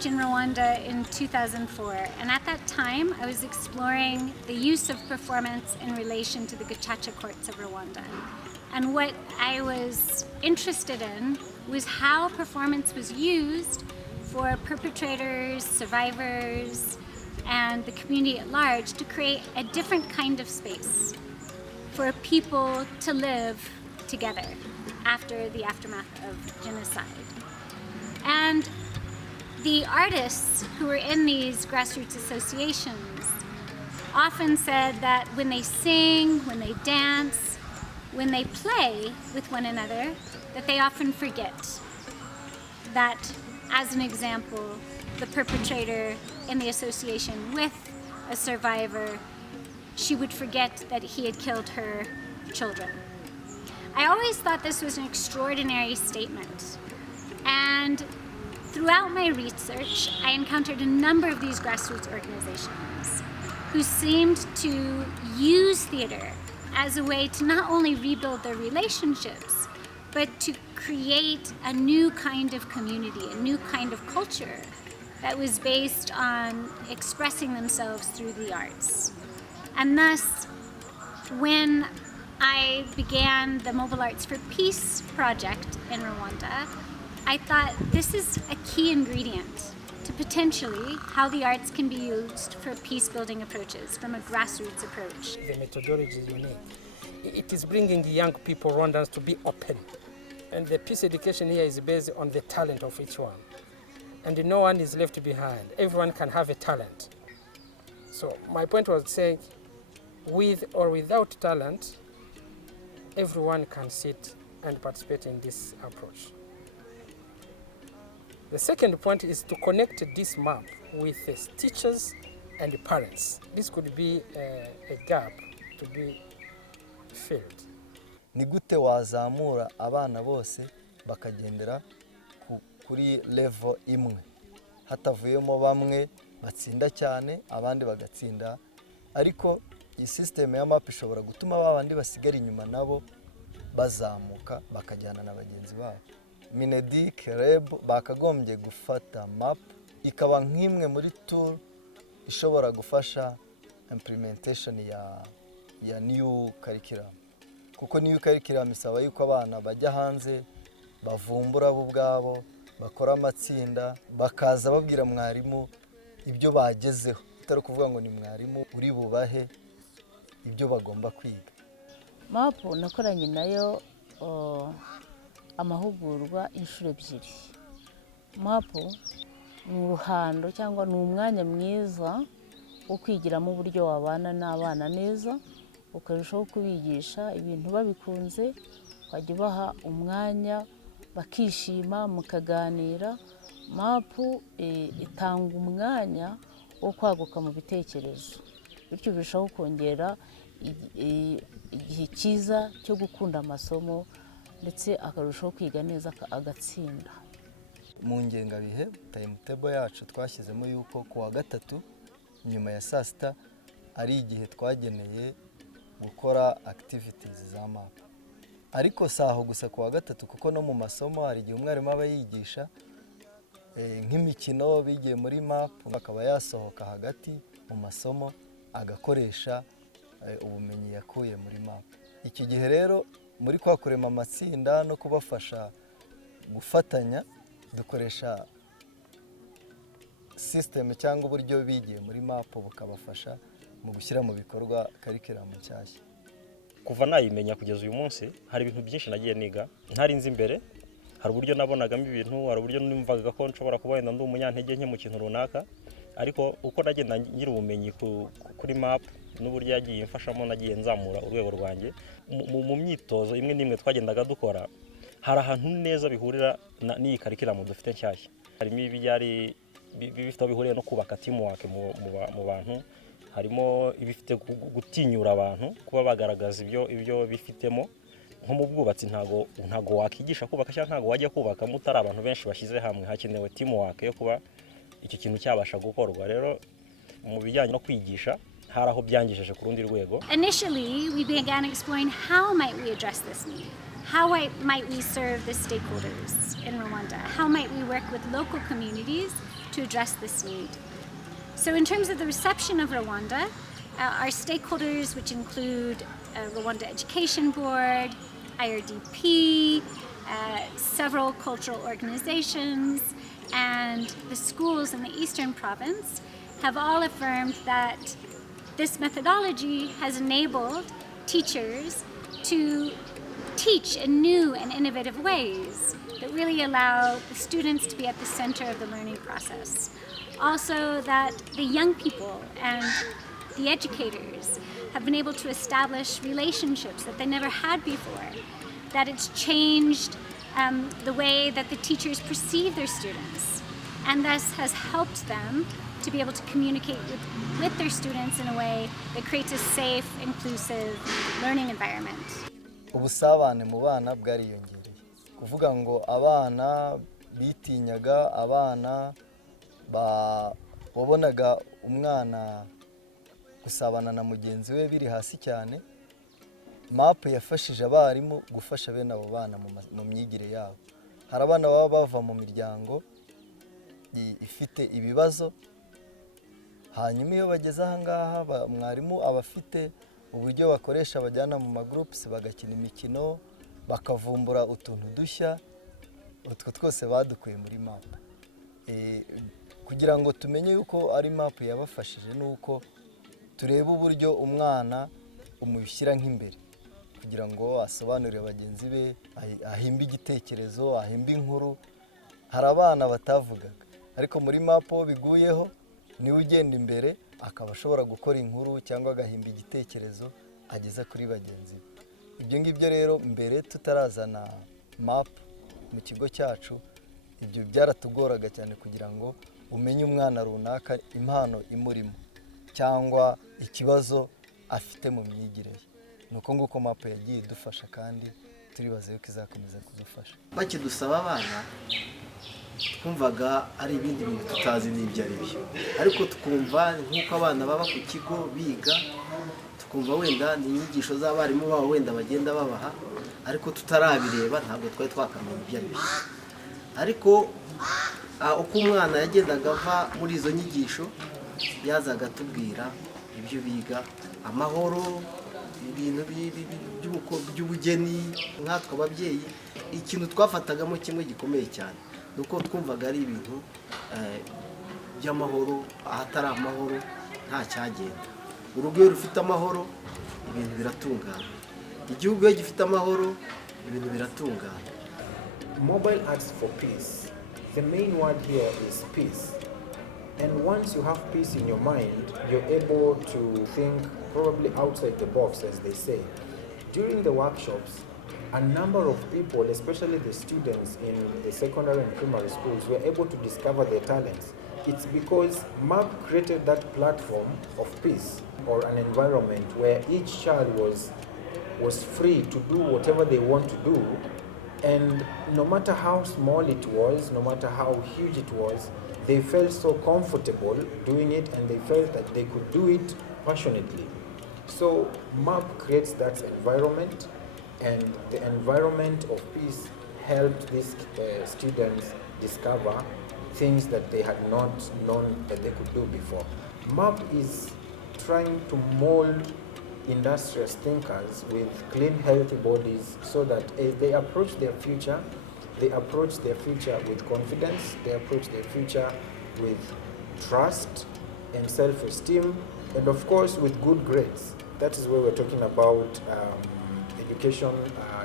research in Rwanda in 2004, and at that time I was exploring the use of performance in relation to the Gacaca courts of Rwanda. And what I was interested in was how performance was used for perpetrators, survivors, and the community at large to create a different kind of space for people to live together after the aftermath of genocide. And the artists who were in these grassroots associations often said that when they sing, when they dance, when they play with one another, that they often forget that, as an example, the perpetrator in the association with a survivor, she would forget that he had killed her children. I always thought this was an extraordinary statement. And throughout my research, I encountered a number of these grassroots organizations who seemed to use theater as a way to not only rebuild their relationships, but to create a new kind of community, a new kind of culture that was based on expressing themselves through the arts. And thus, when I began the Mobile Arts for Peace project in Rwanda, I thought this is a key ingredient to potentially how the arts can be used for peace-building approaches from a grassroots approach. The methodology is unique. It is bringing young people, Rwandans, to be open. And the peace education here is based on the talent of each one. And no one is left behind. Everyone can have a talent. So my point was saying, with or without talent, everyone can sit and participate in this approach. The second point is to connect this map with teachers and parents. This could be a gap to be filled. Ni gute wazamura abana bose bakagendera kuri level imwe, hatavuyemo bamwe batsinda cyane abandi bagatsinda, ariko iyi system ya map ishobora gutuma babandi basigara inyuma nabo bazamuka bakajyana na bagenzi babo. Minedik Reb bakagombye gufata map ikaba nk'imwe muri tool ishobora gufasha implementation ya new curriculum. Kuko new curriculum isaba yuko abana bajya hanze bavumbura bo ubwabo, bakora amatsinda, bakaza babwira mwarimu ibyo bagezeho, itari kuvuga ngo ni mwarimu uri bubahe ibyo bagomba kwiga. Map nakoranye nayo amahugurwa inshuro ebyiri. Map ni uruhando cyangwa ni umwanya mwiza wo kwigiramo uburyo wabana n'abana neza, ukarushaho kubigisha ibintu babikunze, ukajya ubaha umwanya bakishima mukaganira. Map itanga umwanya wo kwaguka mu bitekerezo, bityo birushaho kongera igihe cyiza cyo gukunda amasomo ndetse akarushaho kwiga neza agatsinda. Mu ngengabihe timetable yacu twashyizemo yuko kuwa gatatu nyuma ya saa sita ari igihe twageneye gukora activities za map. Ariko saho gusa kuwa gatatu, kuko no mu masomo hari igihe umwarimu aba yigisha nk'imikino bigiye muri map, akaba yasohoka hagati mu masomo agakoresha ubumenyi yakuye muri map. Iki gihe rero muri kwakurema amatsinda no kubafasha gufatanya, dukoresha system cyangwa uburyo bigiye muri map bukabafasha mu gushyira mu bikorwa curriculum nshyashya. Kuva nayimenya kugeza uyu munsi hari ibintu byinshi nagiye niga ntari nzi imbere. Hari uburyo nabonagamo ibintu, hari uburyo numvaga ko nshobora kuba wenda ndi umunyantege nke mu kintu runaka, ariko uko nagenda ngira ubumenyi kuri map n'uburyo yagiye imfashamo nagiye nzamura urwego rwanjye mu myitozo imwe n'imwe twagendaga dukora. Hari ahantu neza bihurira n'iyi curriculum dufite nshyashya. Harimo ibiyari bifite bihuriye no kubaka teamwork mu bantu, harimo ibifite gutinyura abantu kuba bagaragaza ibyo bifitemo. Nko mu bwubatsi ntago wakigisha kubaka cyangwa ntago wajya kubaka mutari abantu benshi bashyize hamwe. Hakenewe teamwork yo kuba iki kintu cyabasha gukorwa. Rero mu bijyanye no kwigisha hari aho byangijeje ku rundi rwego. Initially, we began exploring how might we address this need. How might we serve the stakeholders in Rwanda? How might we work with local communities to to address this need. So in terms of the reception of Rwanda, our stakeholders, which include Rwanda Education Board, IRDP, several cultural organizations, and the schools in the Eastern Province, have all affirmed that this methodology has enabled teachers to teach in new and innovative ways that really allow the students to be at the center of the learning process. Also, that the young people and the educators have been able to establish relationships that they never had before, that it's changed the way that the teachers perceive their students, and thus has helped them to be able to communicate with their students in a way that creates a safe, inclusive learning environment. Ubusabane mu bana bwariyongereye. Kuvuga ngo abana bitinyaga, abana wabonaga umwana gusabana na mugenzi we biri hasi cyane. MAP yafashije abarimu gufasha bene abo bana mu myigire yabo. Hari abana baba bava mu miryango ifite ibibazo, hanyuma iyo bageze aha ngaha mwarimu abafite uburyo bakoresha bajyana mu magroups bagakina imikino, bakavumbura utuntu dushya, utwo twose badukuye muri MAP. Kugira ngo tumenye yuko ari MAP yabafashije nuko tureba uburyo umwana umushyira nk'imbere kugira ngo asobanurire bagenzi be, ahimbe igitekerezo, ahimbe inkuru. Hari abana batavugaga, ariko muri MAP biguyeho niwe ugenda imbere akaba ashobora gukora inkuru cyangwa agahimba igitekerezo ageza kuri bagenzi be. Ibyo ngibyo rero mbere tutarazana MAP mu kigo cyacu, ibyo byaratugoraga cyane kugira ngo umenye umwana runaka impano imurimo cyangwa ikibazo afite mu myigire ye. Nuko nguko MAP yagiye idufasha kandi turibaze yuko izakomeza kudufasha. Bakidusaba abana twumvaga ari ibindi bintu tutazi n'ibyo ari byo, ariko tukumva nk'uko abana baba ku kigo biga, tukumva wenda ni inyigisho z'abarimu babo wenda bagenda babaha, ariko tutarabireba ntabwo twari twakamenya ibyo ari byo. Ariko uko umwana yagendaga ava muri izo nyigisho yazaga atubwira ibyo biga, amahoro, ibintu by'ubugeni. Nkatwe ababyeyi ikintu twafatagamo kimwe gikomeye cyane nuko twumvaga ari ibintu by'amahoro. Ahatari amahoro nta cyagenda. Urugo iyo rufite amahoro ibintu biratungana, igihugu iyo gifite amahoro ibintu biratungana. Mobile Arts for Peace. The main word here is peace. And once you have peace in your mind, you're able to think probably outside the box, as they say. During the workshops, a number of people, especially the students in the secondary and primary schools, were able to discover their talents. It's because MAP created that platform of peace, or an environment where each child was free to do whatever they want to do. And no matter how small it was, no matter how huge it was, they felt so comfortable doing it, and they felt that they could do it passionately. So MAP creates that environment, and the environment of peace helped these students discover things that they had not known that they could do before. MAP is trying to mold industrious thinkers with clean, healthy bodies, so that as they approach their future with confidence, they approach their future with trust and self-esteem, and of course with good grades. That is where we're talking about education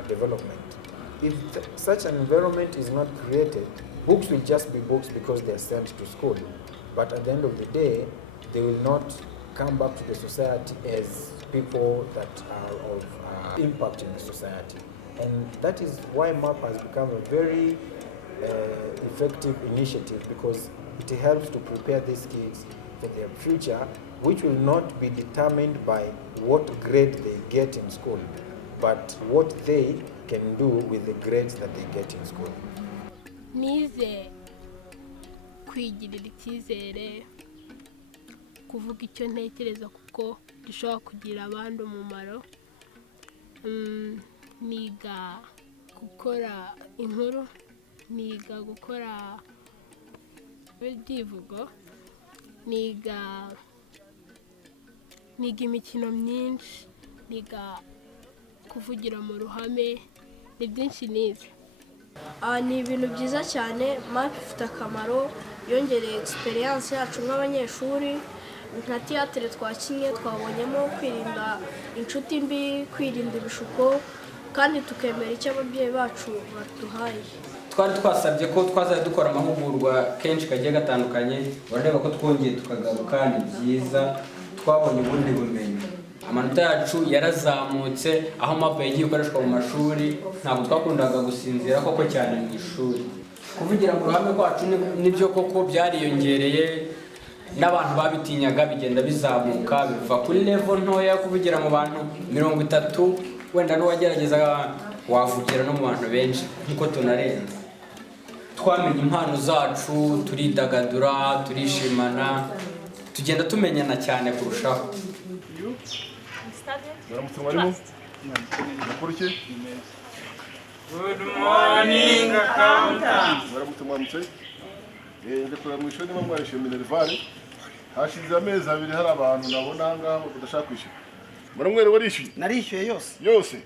development. If such an environment is not created, books will just be books because they are sent to school. But at the end of the day, they will not come back to the society as people that are of impact in the society. And that is why MAP has become a very effective initiative, because it helps to prepare these kids for their future, which will not be determined by what grade they get in school, but what they can do with the grades that they get in school. Nize kwigirira icyizere, kuvuga icyo ntekereza kuko gishobora kugira abandi umumaro. Niga gukora inkuru, niga gukora ibyivugo niga imikino myinshi, niga kuvugira mu ruhame, ni byinshi nize. Ni ibintu byiza cyane, map ifite akamaro, yongereye experience yacu nk'abanyeshuri. Nka théâtre twakinnye twabonyemo kwirinda inshuti mbi, kwirinda ibishuko, kandi tukemera icyo ababyeyi bacu baduhaye. Twari twasabye ko twazajya dukora amahugurwa kenshi kagiye gatandukanye, barareba ko twongeye tukagaruka, ni byiza, twabonye ubundi bumenyi. Amanota yacu yarazamutse, aho map yagiye ikoreshwa mu mashuri, ntabwo twakundaga gusinzira koko cyane mu ishuri. Kuvugira mu ruhame kwacu nibyo koko byariyongereye, n'abantu babitinyaga bigenda bizamuka, biva kuri level ntoya kuvugira mu bantu 30, wenda n'uwagerageza wavugira no mu bantu benshi nkuko tunarenze. Twamenye impano zacu, turidagadura, turishimana, tugenda tumenyana cyane kurushaho. Good morning, accountant. Waramutse. Ndakora mu ishuri mwamwarishe minervale. Hashize amezi abiri hari abantu nabona ngaho badashaka kwishyura. Muramwere warishyuye? Narishyuye yose. Yose.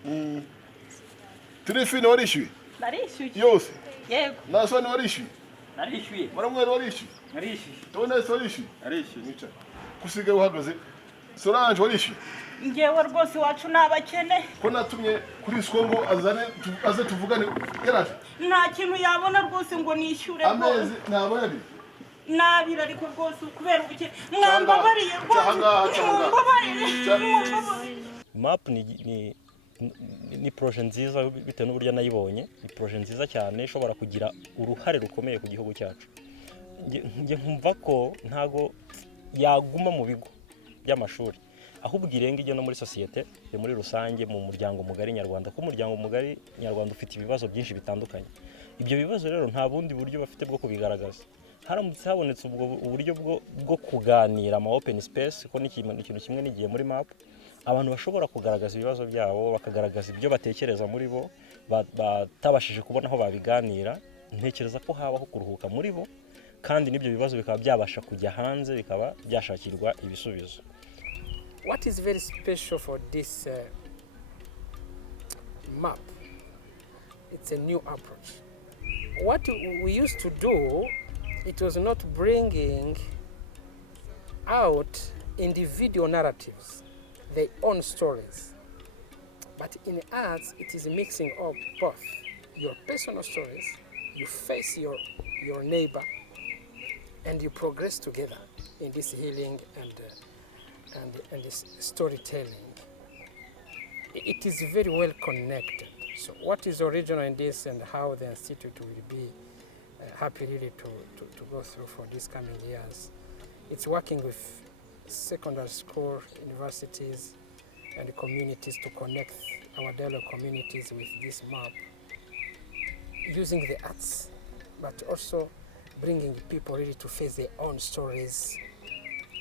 Telefone warishyuye? Narishyuye. Yose. Yego. Nasone warishyuye? Narishyuye. Muramwere warishyuye? Narishyuye. Tonese warishyuye? Narishyuye. Nica. Kusigaye uhagaze. Solange warishyuye? Ngewe rwose iwacu n'abakene. Ko natumye kuri Skongo aze tuvugane yaraje. Nta kintu yabona rwose ngo nishyure rwose. Amezi ntabona bi. Nabira ariko rwose kubera ubukene. Mwambabariye rwose. Map ni projet nziza bitewe n'uburyo nayibonye, ni projet nziza cyane ishobora kugira uruhare rukomeye ku gihugu cyacu. Nge nkumva ko ntago yaguma mu bigo by'amashuri, ahubwo irenga ijya no muri societe muri rusange, mu muryango mugari nyarwanda, ko umuryango mugari nyarwanda ufite ibibazo byinshi bitandukanye. Ibyo bibazo rero nta bundi buryo bafite bwo kubigaragaza. Haramutse habonetse ubwo uburyo bwo kuganira ama open space, ko n'ikintu kimwe nigiye muri map, abantu bashobora kugaragaza ibibazo byabo, bakagaragaza ibyo batekereza muri bo, batabashije kubona aho babiganira. Ntekereza ko habaho kuruhuka muri bo, kandi n'ibyo bibazo bikaba byabasha kujya hanze, bikaba byashakirwa ibisubizo. What is very special for this map? It's a new approach. What we used to do, it was not bringing out individual narratives, their own stories. But in arts, it is mixing up both your personal stories, you face your neighbor, and you progress together in this healing and this storytelling. It is very well connected. So what is original in this and how the Institute will be happy really to go through for these coming years. It's working with secondary school, universities, and communities to connect our dialogue communities with this map, using the arts, but also bringing people really to face their own stories,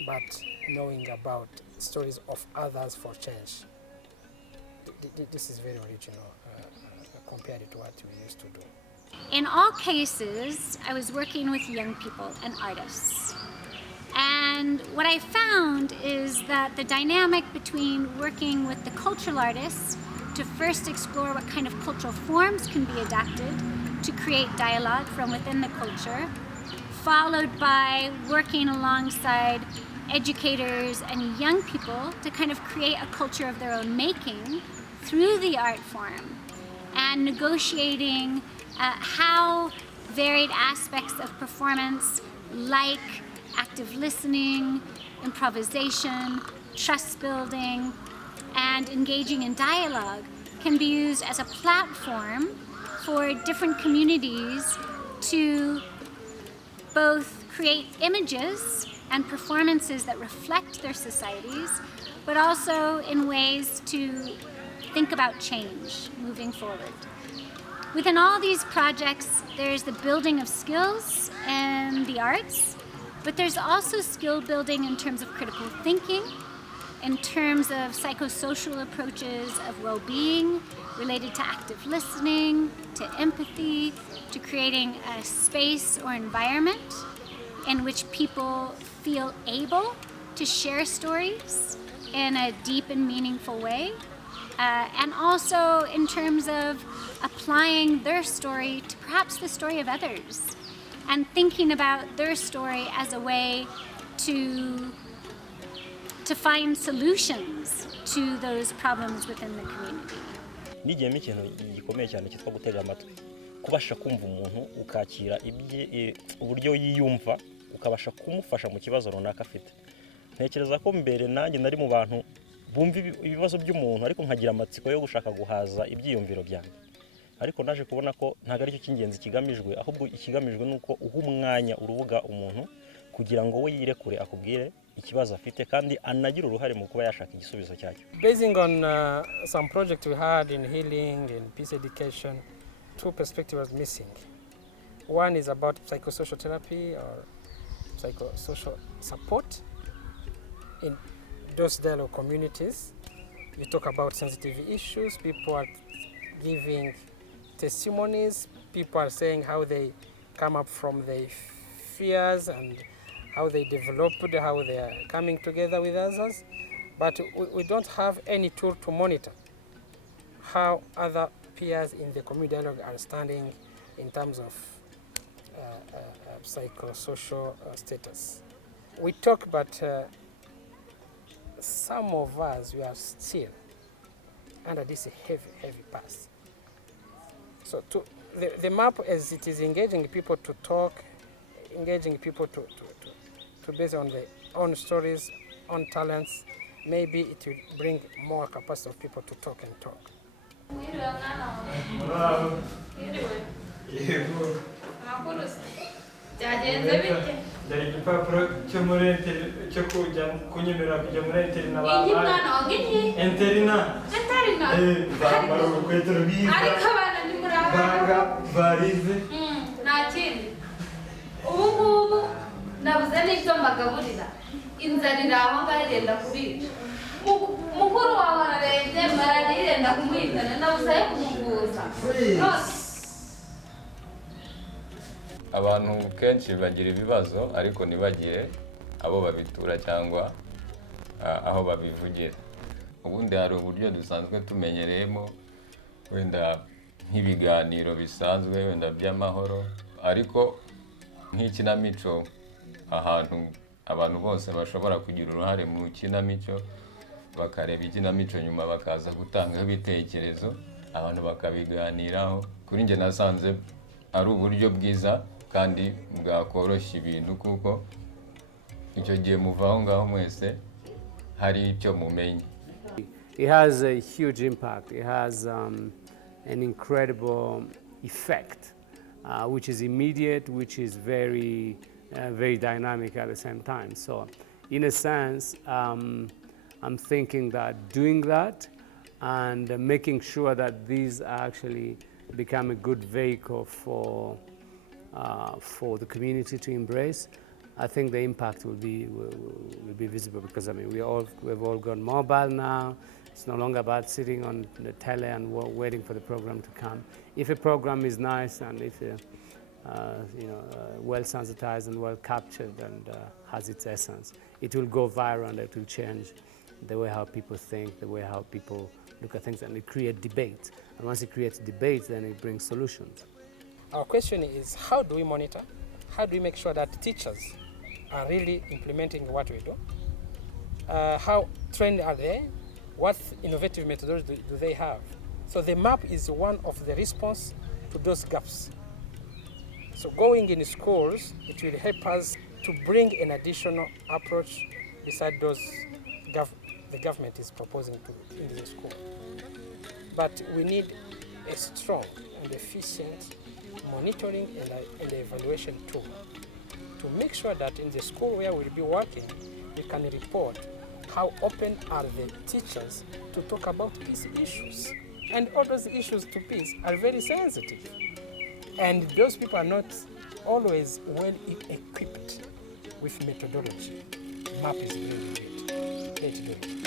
but knowing about stories of others for change. This is very original compared to what we used to do. In all cases, I was working with young people and artists. And what I found is that the dynamic between working with the cultural artists to first explore what kind of cultural forms can be adapted to create dialogue from within the culture, followed by working alongside educators and young people to kind of create a culture of their own making through the art form, and negotiating how varied aspects of performance, like active listening, improvisation, trust building, and engaging in dialogue, can be used as a platform for different communities to both create images and performances that reflect their societies, but also in ways to think about change moving forward. Within all these projects, there's the building of skills in the arts, but there's also skill building in terms of critical thinking, in terms of psychosocial approaches of well-being related to active listening, to empathy, to creating a space or environment in which people feel able to share stories in a deep and meaningful way, and also in terms of applying their story to perhaps the story of others, and thinking about their story as a way to find solutions to those problems within the community. Nigiyemo ikintu gikomeye cyane cyitwa gutega amatwi, kubasha kumva umuntu ukakira uburyo yiyumva, ukabasha kumufasha mu kibazo runaka afite. Ntekereza ko mbere nanjye nari mu bantu bumva ibibazo by'umuntu ariko nkagira amatsiko yo gushaka guhaza ibyiyumviro byanjye, ariko naje kubona ko ntago ari cyo cy'ingenzi kigamijwe, ahubwo ikigamijwe nuko uha umwanya urubuga umuntu kugira ngo we yirekure akubwire ikibazo afite kandi anagira uruhare mu kuba yashaka igisubizo cyacyo. Basing on some project we had in healing and peace education, two perspectives missing. One is about psychosocial therapy or psychosocial support in those dialogue communities. You talk about sensitive issues, people are giving testimonies, people are saying how they come up from their fears and how they developed, how they are coming together with others, but we don't have any tool to monitor how other peers in the community dialogue are standing in terms of psychosocial status. We talk, but some of us, we are still under this heavy pass. So the map, as it is engaging people to talk, engaging people to base on their own stories, own talents, maybe it will bring more capacity of people to talk and talk. Dari igipapuro cyo muri cyo kunyemera kujya muri interina bambara urukweto rwiza banga barize nta kindi ubu ngubu nabuze n'ibyo mbagaburira inzara iri aho ngaho irenda kubica mukuru wawe ararebye malariya irenda kumuhitana nabuze ayo kumuvuza. Abantu kenshi bagira ibibazo ariko ntibagire abo babitura cyangwa aho babivugira. Ubundi hari uburyo dusanzwe tumenyereyemo wenda nk'ibiganiro bisanzwe wenda by'amahoro, ariko nk'ikinamico ahantu abantu bose bashobora kugira uruhare mu kinamico, bakareba ikinamico nyuma bakaza gutanga ibitekerezo abantu bakabiganiraho. Kuri njye nasanze ari uburyo bwiza kandi bwakoroshya ibintu kuko icyo gihe muvaho ngaho mwese hari icyo mumenye. It has a huge impact. It has an incredible effect, which is immediate, which is very dynamic at the same time. So, in a sense, I'm thinking that doing that and making sure that these actually become a good vehicle for the community to embrace, I think the impact will be visible, because I mean we've all gone mobile now. It's no longer about sitting on the tele and waiting for the program to come. If a program is nice and if well sensitized and well captured and has its essence, it will go viral and it will change the way how people think, the way how people look at things, and it creates debate. And once it creates debate, then it brings solutions. Our question is, how do we monitor? How do we make sure that teachers are really implementing what we do? How trained are they? What innovative methodologies do they have? So the map is one of the response to those gaps. So going in schools, it will help us to bring an additional approach beside those the government is proposing to in the school. But we need a strong and efficient monitoring and evaluation tool to make sure that in the school where we'll be working, we can report how open are the teachers to talk about peace issues. And all those issues to peace are very sensitive. And those people are not always well equipped with methodology. MAP is bringing it. Let's do it.